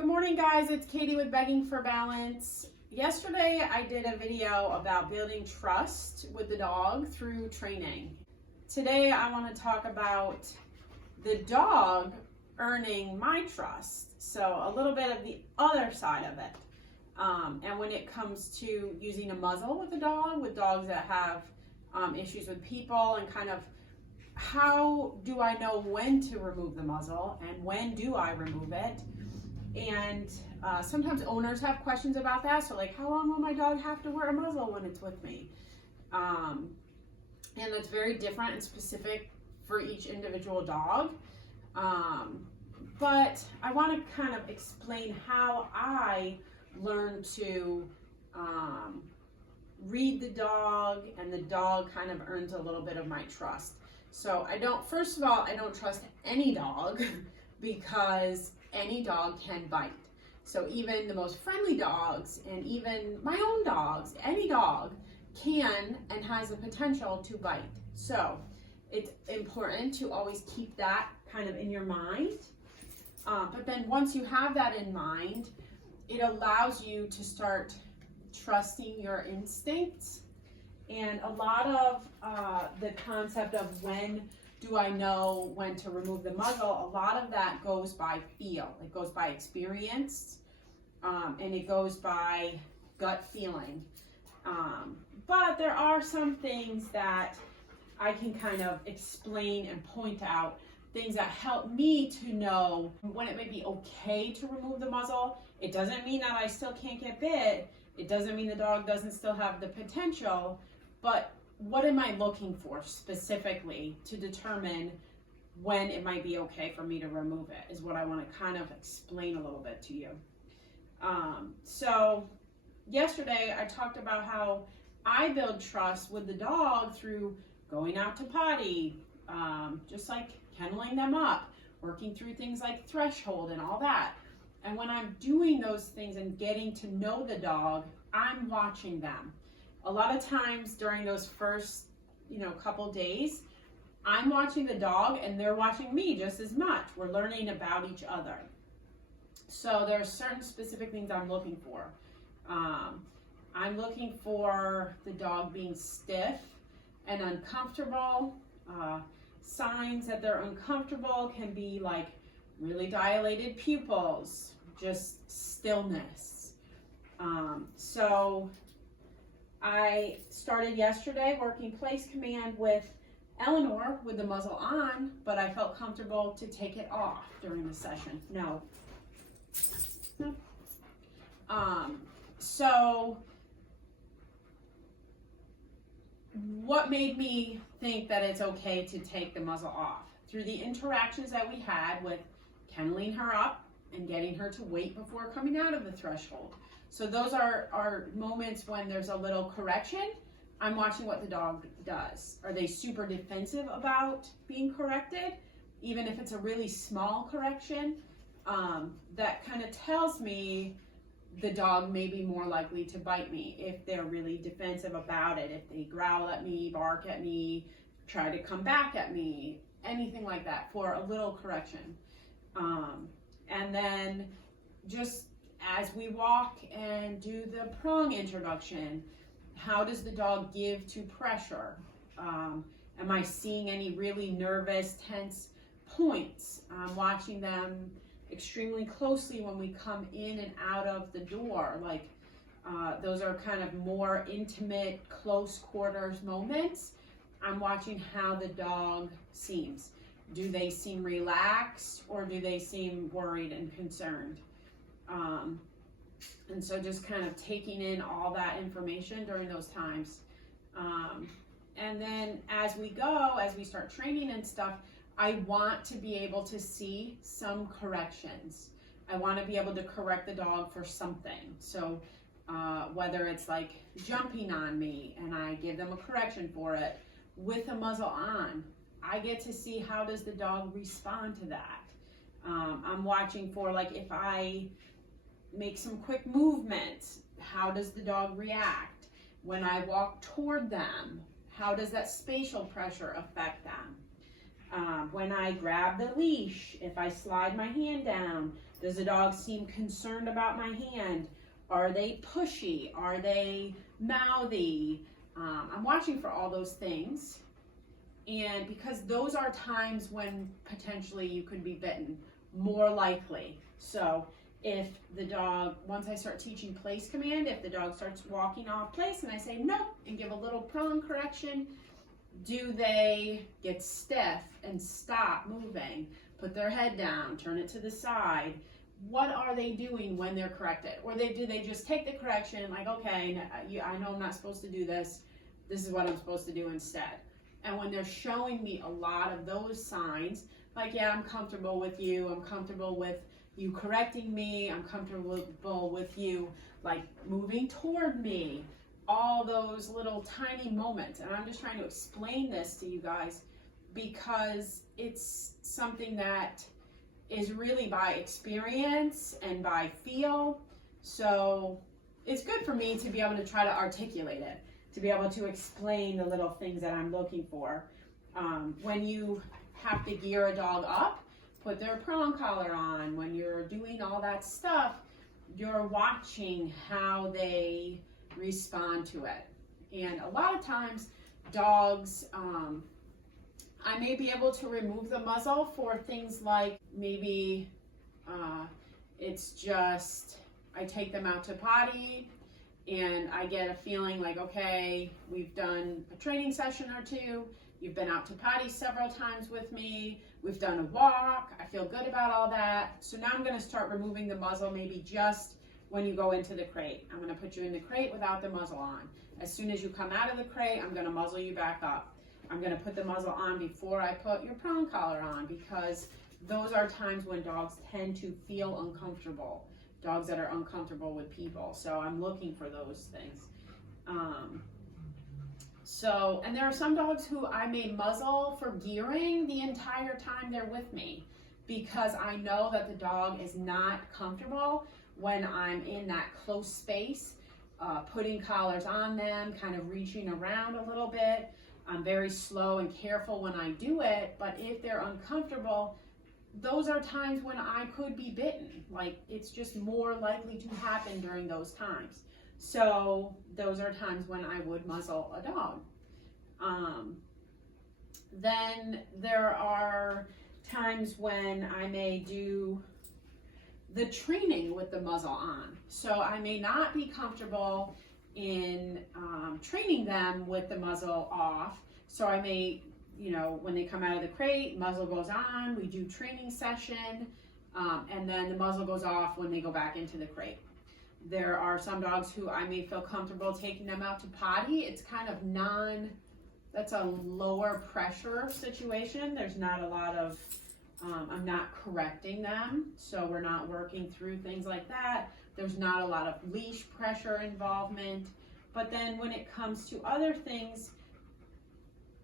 Good morning, guys. It's Katie with Begging for Balance. Yesterday I did a video about building trust with the dog through training. Today I want to talk about the dog earning my trust. So a little bit of the other side of it. And when it comes to using a muzzle with a dog, with dogs that have issues with people, and kind of how do I know when to remove the muzzle and when do I remove it? And sometimes owners have questions about that. So like, how long will my dog have to wear a muzzle when it's with me? And it's very different and specific for each individual dog. But I want to kind of explain how I learned to read the dog, and the dog kind of earns a little bit of my trust. So first of all, I don't trust any dog because any dog can bite. So even the most friendly dogs, and even my own dogs, any dog can and has the potential to bite. So it's important to always keep that kind of in your mind. But then once you have that in mind, it allows you to start trusting your instincts. And a lot of the concept of when do I know when to remove the muzzle, a lot of that goes by feel. It goes by experience, and it goes by gut feeling. But there are some things that I can kind of explain and point out, things that help me to know when it may be okay to remove the muzzle. It doesn't mean that I still can't get bit. It doesn't mean the dog doesn't still have the potential, but what am I looking for specifically to determine when it might be okay for me to remove it is what I want to kind of explain a little bit to you. So yesterday I talked about how I build trust with the dog through going out to potty, just like kenneling them up, working through things like threshold and all that. And when I'm doing those things and getting to know the dog, I'm watching them. A lot of times during those first, couple days, I'm watching the dog and they're watching me just as much. We're learning about each other. So there are certain specific things I'm looking for. I'm looking for the dog being stiff and uncomfortable. Signs that they're uncomfortable can be like really dilated pupils, just stillness. So I started yesterday working place command with Eleanor with the muzzle on, but I felt comfortable to take it off during the session. No. So what made me think that it's okay to take the muzzle off? Through the interactions that we had with kenneling her up and getting her to wait before coming out of the threshold. So those are moments when there's a little correction. I'm watching what the dog does. Are they super defensive about being corrected? Even if it's a really small correction, that kind of tells me the dog may be more likely to bite me if they're really defensive about it. If they growl at me, bark at me, try to come back at me, anything like that for a little correction. And then just as we walk and do the prong introduction, how does the dog give to pressure? Am I seeing any really nervous, tense points? I'm watching them extremely closely when we come in and out of the door. Like those are kind of more intimate, close quarters moments. I'm watching how the dog seems. Do they seem relaxed or do they seem worried and concerned? And so just kind of taking in all that information during those times. And then as we start training and stuff, I want to be able to see some corrections. I want to be able to correct the dog for something. So whether it's like jumping on me and I give them a correction for it with a muzzle on, I get to see how does the dog respond to that. I'm watching for like if I make some quick movements, how does the dog react? When I walk toward them, how does that spatial pressure affect them? When I grab the leash, if I slide my hand down, Does the dog seem concerned about my hand? Are they pushy? Are they mouthy? I'm watching for all those things. And because those are times when potentially you could be bitten, more likely. So if the dog, once I start teaching place command, if the dog starts walking off place and I say no and give a little prong correction, do they get stiff and stop moving, put their head down, turn it to the side? What are they doing when they're corrected? Or do they just take the correction like, okay, I know I'm not supposed to do this. This is what I'm supposed to do instead. And when they're showing me a lot of those signs, like, yeah, I'm comfortable with you. I'm comfortable with you correcting me. I'm comfortable with you like moving toward me. All those little tiny moments. And I'm just trying to explain this to you guys because it's something that is really by experience and by feel. So it's good for me to be able to try to articulate it, to be able to explain the little things that I'm looking for. When you have to gear a dog up, put their prong collar on, when you're doing all that stuff, you're watching how they respond to it. And a lot of times dogs, I may be able to remove the muzzle for things like maybe it's just I take them out to potty and I get a feeling like, okay, we've done a training session or two, you've been out to potty several times with me, we've done a walk, I feel good about all that. So now I'm going to start removing the muzzle maybe just when you go into the crate. I'm going to put you in the crate without the muzzle on. As soon as you come out of the crate, I'm going to muzzle you back up. I'm going to put the muzzle on before I put your prong collar on, because those are times when dogs tend to feel uncomfortable. Dogs that are uncomfortable with people. So I'm looking for those things. And there are some dogs who I may muzzle for gearing the entire time they're with me, because I know that the dog is not comfortable when I'm in that close space, putting collars on them, kind of reaching around a little bit. I'm very slow and careful when I do it, but if they're uncomfortable, those are times when I could be bitten. Like, it's just more likely to happen during those times. So those are times when I would muzzle a dog. Then there are times when I may do the training with the muzzle on. So I may not be comfortable in training them with the muzzle off. So I may, when they come out of the crate, muzzle goes on, we do training session, and then the muzzle goes off when they go back into the crate. There are some dogs who I may feel comfortable taking them out to potty. It's kind of that's a lower pressure situation. There's not a lot of, I'm not correcting them, so we're not working through things like that. There's not a lot of leash pressure involvement. But then when it comes to other things,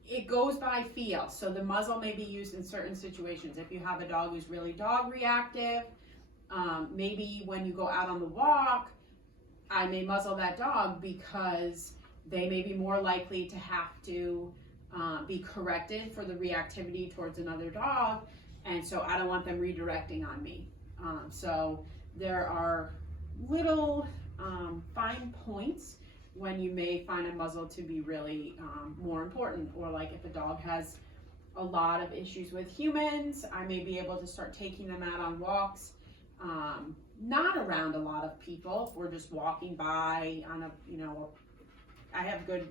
it goes by feel. So the muzzle may be used in certain situations. If you have a dog who's really dog reactive, maybe when you go out on the walk, I may muzzle that dog because they may be more likely to have to be corrected for the reactivity towards another dog. And so I don't want them redirecting on me. So there are little fine points when you may find a muzzle to be really more important. Or like if a dog has a lot of issues with humans, I may be able to start taking them out on walks, not around a lot of people. If we're just walking by on a, I have good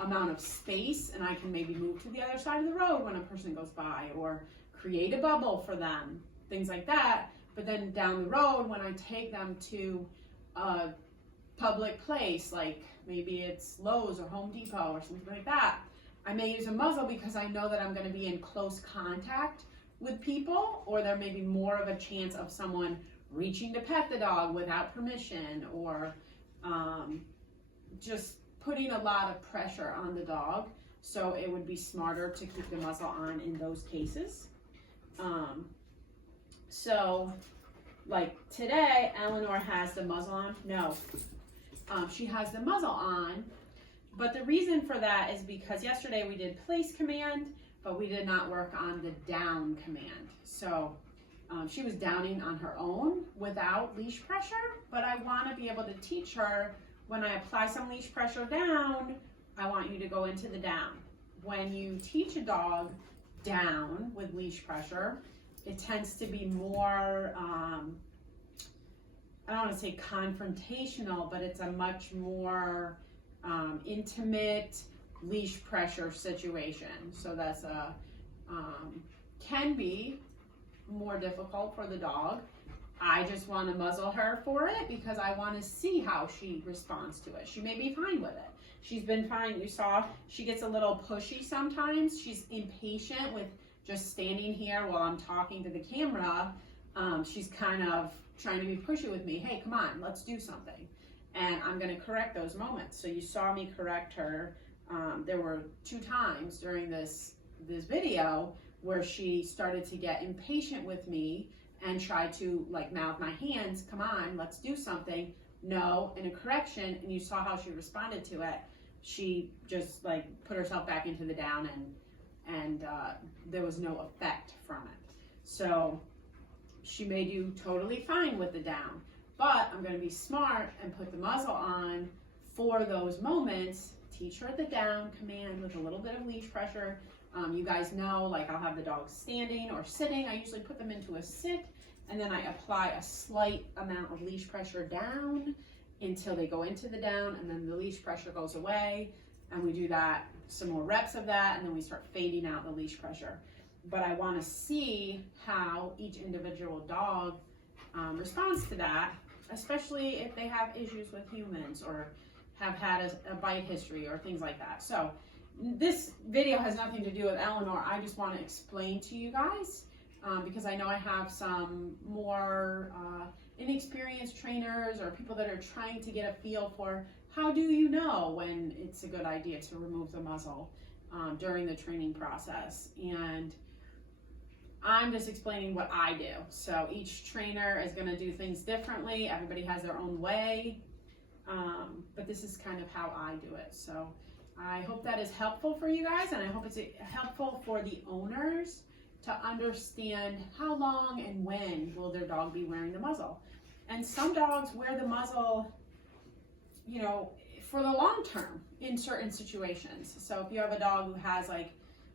amount of space and I can maybe move to the other side of the road when a person goes by, or create a bubble for them, things like that. But then down the road, when I take them to a public place, like maybe it's Lowe's or Home Depot or something like that, I may use a muzzle because I know that I'm going to be in close contact with people, or there may be more of a chance of someone reaching to pet the dog without permission, or just putting a lot of pressure on the dog. So it would be smarter to keep the muzzle on in those cases. So like today, Eleanor has the muzzle on. No, she has the muzzle on, but the reason for that is because yesterday we did place command, but we did not work on the down command. So She was downing on her own without leash pressure, but I want to be able to teach her when I apply some leash pressure down, I want you to go into the down. When you teach a dog down with leash pressure, it tends to be more, I don't want to say confrontational, but it's a much more intimate leash pressure situation. So that's can be more difficult for the dog. I just want to muzzle her for it because I want to see how she responds to it. She may be fine with it. She's been fine. You saw she gets a little pushy sometimes. She's impatient with just standing here while I'm talking to the camera. She's kind of trying to be pushy with me. Hey, come on, let's do something. And I'm going to correct those moments. So you saw me correct her. There were 2 times during this video where she started to get impatient with me and try to like mouth my hands, come on, let's do something. No, and a correction, and you saw how she responded to it. She just like put herself back into the down and there was no effect from it. So she may do totally fine with the down, but I'm gonna be smart and put the muzzle on for those moments, teach her the down command with a little bit of leash pressure. You guys know, like I'll have the dog standing or sitting. I usually put them into a sit, and then I apply a slight amount of leash pressure down until they go into the down, and then the leash pressure goes away, and we do that, some more reps of that, and then we start fading out the leash pressure. But I want to see how each individual dog responds to that, especially if they have issues with humans or have had a bite history or things like that. So this video has nothing to do with Eleanor. I just want to explain to you guys because I know I have some more inexperienced trainers or people that are trying to get a feel for how do you know when it's a good idea to remove the muzzle during the training process. And I'm just explaining what I do. So each trainer is going to do things differently. Everybody has their own way, but this is kind of how I do it. So I hope that is helpful for you guys, and I hope it's helpful for the owners to understand how long and when will their dog be wearing the muzzle. And some dogs wear the muzzle, you know, for the long term in certain situations. So if you have a dog who has like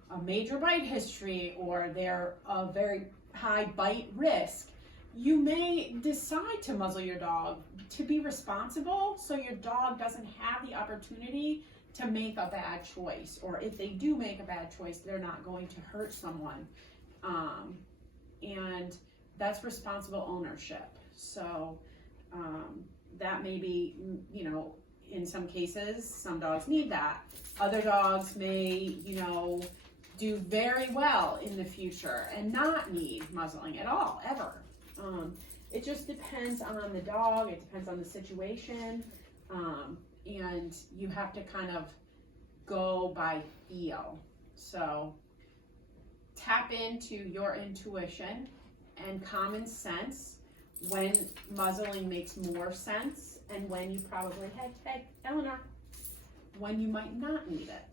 a major bite history or they're a very high bite risk, you may decide to muzzle your dog to be responsible so your dog doesn't have the opportunity to make a bad choice, or if they do make a bad choice, they're not going to hurt someone. And that's responsible ownership. So that may be, you know, in some cases, some dogs need that. Other dogs may, you know, do very well in the future and not need muzzling at all, ever. It just depends on the dog, it depends on the situation. And you have to kind of go by feel. So tap into your intuition and common sense when muzzling makes more sense and when you probably, hey, Eleanor, when you might not need it.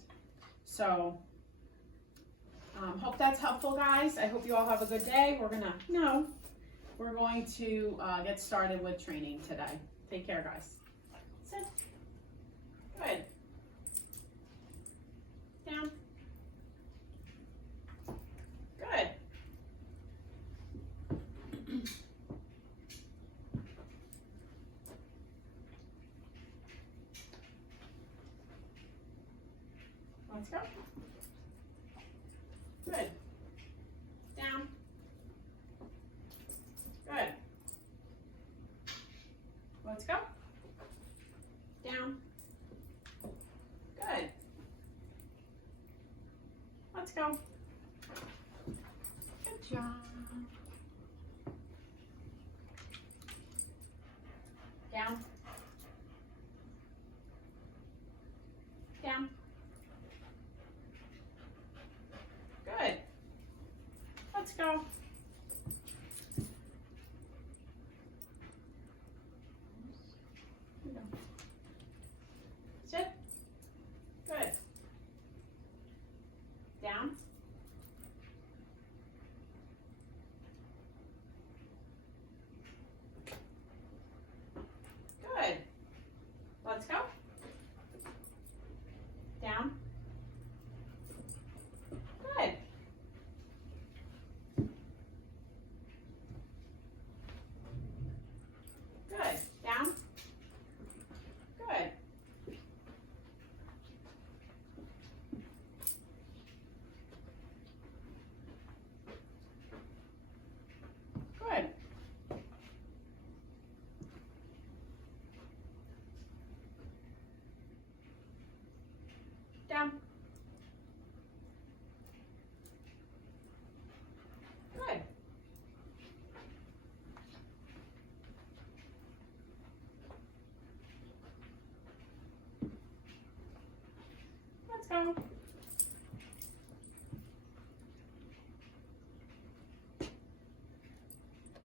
So hope that's helpful, guys. I hope you all have a good day. We're going to get started with training today. Take care, guys. Sit. Good. Down. Good. Let's go. Good. Down. Good. Let's go. Down. Good. Let's go. Good job. Down.